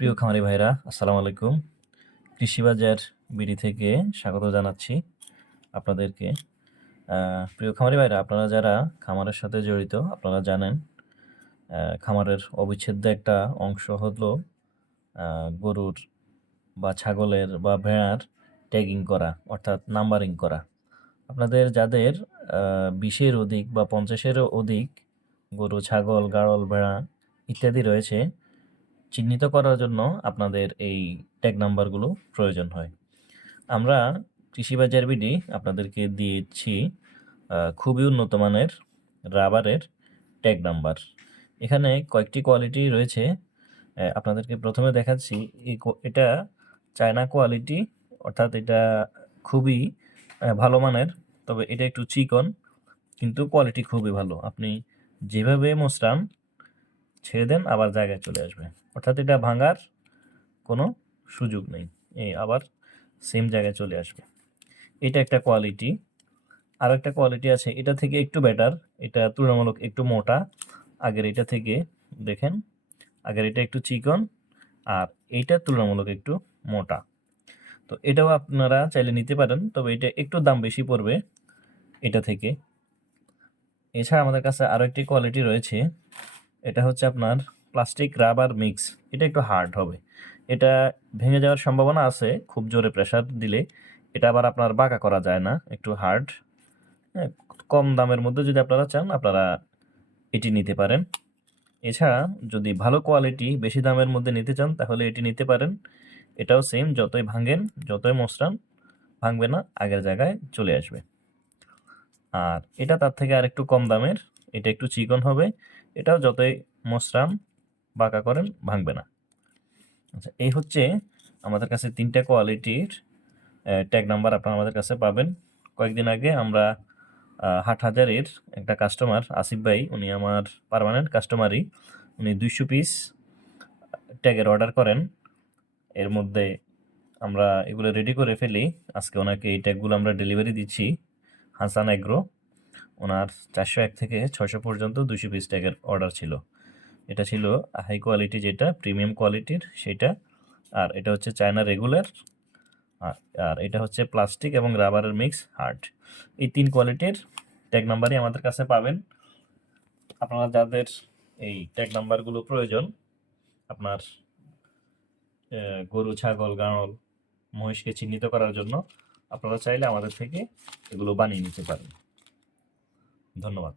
প্রিয় খামারি ভাইরা, আসসালামু আলাইকুম। কৃষি বাজার বিডি থেকে স্বাগত জানাচ্ছি আপনাদেরকে। প্রিয় খামারি ভাইরা, আপনারা যারা খামারের সাথে জড়িত, আপনারা জানেন খামারের অবিচ্ছেদ্য একটা অংশ হলো গরুর বা ছাগলের বা ভেড়ার ট্যাগিং করা, অর্থাৎ নাম্বারিং করা। আপনাদের যাদের বিশের অধিক বা পঞ্চাশেরও অধিক গরু, ছাগল, গাড়ল, ভেড়া ইত্যাদি রয়েছে চিহ্নিত করার জন্য আপনাদের এই ট্যাগ নাম্বারগুলো প্রয়োজন হয়। আমরা কৃষি বাজার বিডি আপনাদেরকে দিয়েছি খুবই উন্নত মানের রাবারের ট্যাগ নাম্বার এখানে কয়েকটি কোয়ালিটি রয়েছে। আপনাদেরকে প্রথমে দেখাচ্ছি এটা চায়না কোয়ালিটি অর্থাৎ এটা খুবই ভালো মানের, তবে এটা একটু চিকন, কিন্তু কোয়ালিটি খুবই ভালো। আপনি যেভাবে মোসরান, ছেড়ে দেন, আবার জায়গায় চলে আসবে। অর্থাৎ এটা ভাঙার কোনো সুযোগ নেই। এই আবার সেম জায়গায় চলে আসবে। এটা একটা কোয়ালিটি আর একটা কোয়ালিটি আছে, এটা থেকে একটু বেটার এটা তুলনামূলক একটু মোটা। আগের এটা থেকে দেখেন, আগের এটা একটু চিকন, আর এইটা তুলনামূলক একটু মোটা। তো এটাও আপনারা চাইলে নিতে পারেন, তবে এটা একটু দাম বেশি পড়বে এটা থেকে। এছাড়া আমাদের কাছে আরও একটি কোয়ালিটি রয়েছে, এটা হচ্ছে আপনার প্লাস্টিক, রাবার, মিক্স, এটা একটু হার্ড হবে। এটা ভেঙে যাওয়ার সম্ভাবনা আছে, খুব জোরে প্রেসার দিলে। এটা আবার আপনার বাঁকা করা যায় না, একটু হার্ড কম দামের মধ্যে যদি আপনারা চান, আপনারা এটি নিতে পারেন। এছাড়া যদি ভালো কোয়ালিটি বেশি দামের মধ্যে নিতে চান, তাহলে এটি নিতে পারেন। এটাও সেম যতই ভাঙেন, যতই মশরান ভাঙবে না, আগের জায়গায় চলে আসবে। আর এটা তার থেকে আর একটু কম দামের, এটা একটু চিকন হবে। এটাও যতই মশরান বাঁকা করেন, ভাঙবে না। আচ্ছা এই হচ্ছে আমাদের কাছে তিনটা কোয়ালিটির ট্যাগ নাম্বার আপনারা আমাদের কাছে পাবেন। কয়েকদিন আগে আমরা হাট হাজারের একটা কাস্টমার আসিফ ভাই, উনি আমার পার্মানেন্ট কাস্টমারই উনি দুইশো পিস ট্যাগের অর্ডার করেন। এর মধ্যে আমরা এগুলো রেডি করে ফেলি। আজকে ওনাকে এই ট্যাগগুলো আমরা ডেলিভারি দিচ্ছি, হাসান এগ্রো। ওনার চারশো এক থেকে ছশো পর্যন্ত দুশো পিস ট্যাগের অর্ডার ছিল। এটা ছিল হাই কোয়ালিটি যেটা প্রিমিয়াম কোয়ালিটির সেটা। আর এটা হচ্ছে চায়না রেগুলার আর এটা হচ্ছে প্লাস্টিক এবং রাবারের মিক্স হার্ড এই তিন কোয়ালিটির ট্যাগ নাম্বারই আমাদের কাছে পাবেন। আপনারা যাদের এই ট্যাগ নাম্বারগুলো প্রয়োজন, আপনার গরু, ছাগল গাঁড়ল মহিষকে চিহ্নিত করার জন্য, আপনারা চাইলে আমাদের থেকে এগুলো বানিয়ে নিতে পারেন। ধন্যবাদ।